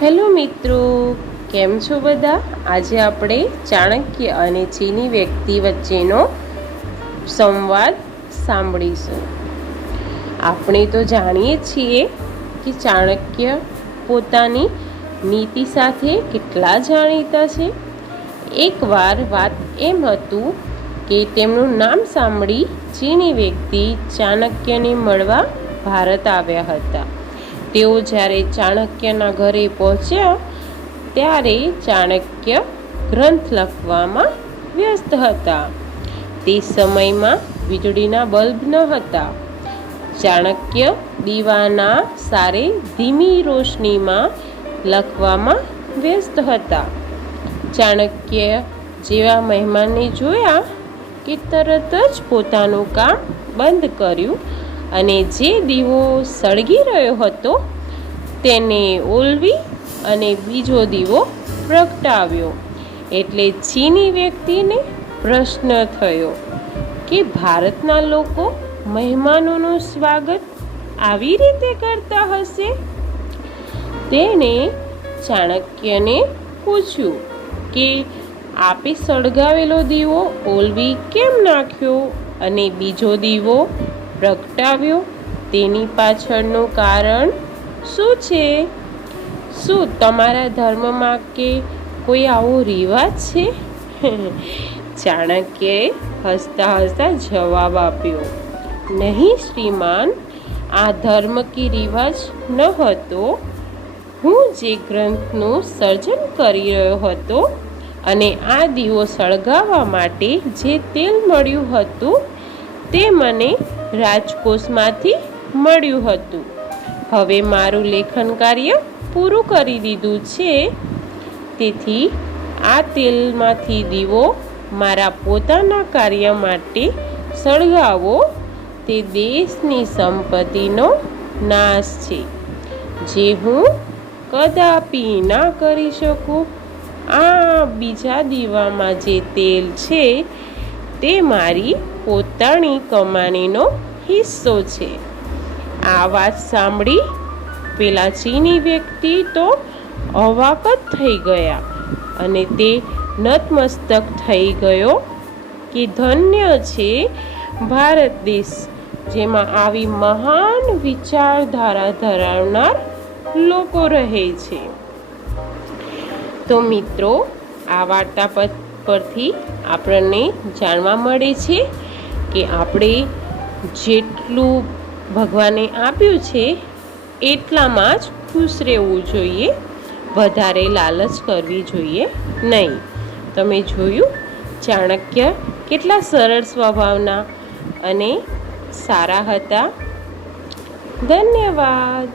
Hello મિત્રો, કેમ છો બધા? આજે આપણે ચાણક્ય અને ચીની વ્યક્તિ વચ્ચેનો સંવાદ સાંભળીશું. આપણે તો જાણીએ છીએ કે ચાણક્ય પોતાની નીતિ સાથે કેટલા જાણીતા છે. એકવાર વાત એમ હતું કે તેમનું નામ સાંભળી ચીની વ્યક્તિ ચાણક્યને મળવા ભારત આવ્યા હતા. તેઓ જ્યારે ચાણક્યના ઘરે પહોંચ્યા ત્યારે ચાણક્ય ગ્રંથ લખવામાં વ્યસ્ત હતા. તે સમયમાં વીજળીના બલ્બ ન હતા. ચાણક્ય દીવાના સારે ધીમી રોશનીમાં લખવામાં વ્યસ્ત હતા. ચાણક્ય જેવા મહેમાનને જોયા કે તરત જ પોતાનું કામ બંધ કર્યું અને જે દીવો સળગી રહ્યો હતો તેને ઓલવી અને બીજો દીવો પ્રગટાવ્યો. એટલે ચીની વ્યક્તિને પ્રશ્ન થયો કે ભારતના લોકો મહેમાનોનું સ્વાગત આવી રીતે કરતા હશે. તેણે ચાણક્યને પૂછ્યું કે આપે સળગાવેલો દીવો ઓલવી કેમ નાખ્યો અને બીજો દીવો પ્રગટાવ્યો? તેની પાછળનું કારણ શું છે? શું તમારા ધર્મમાં કે કોઈ આવો રિવાજ છે? ચાણક્યએ હસતા હસતા જવાબ આપ્યો, નહીં શ્રીમાન, આ ધર્મ કે રિવાજ ન હતો. હું જે ગ્રંથનું સર્જન કરી રહ્યો હતો અને આ દીવો સળગાવવા માટે જે તેલ મળ્યું હતું તે મને રાજકોષમાંથી મળ્યું હતું. હવે મારું લેખન કાર્ય પૂરું કરી દીધું છે. તેથી આ તેલમાંથી દીવો મારા પોતાના કાર્ય માટે સળગાવો તે દેશની સંપત્તિનો નાશ છે, જે હું કદાપી ના કરી શકું. આ બીજા દીવામાં જે તેલ છે તે મારી પોતાની કમાણીનો હિસ્સો છે. આ વાત સાંભળી પેલા ચીની વ્યક્તિ તો અવાક જ થઈ ગયા અને તે નતમસ્તક થઈ ગયો કે ધન્ય છે ભારત દેશ, જેમાં આવી મહાન વિચારધારા ધરાવનાર લોકો રહે છે. તો મિત્રો, આ વાર્તા પરથી આપણને જાણવા મળે છે કે આપણે જેટલું ભગવાને આપ્યું છે એટલામાં જ ખુશ રહેવું જોઈએ. વધારે લાલચ કરવી જોઈએ નહીં. તમે જોયું ચાણક્ય કેટલા સરળ સ્વભાવના અને સારા હતા. ધન્યવાદ.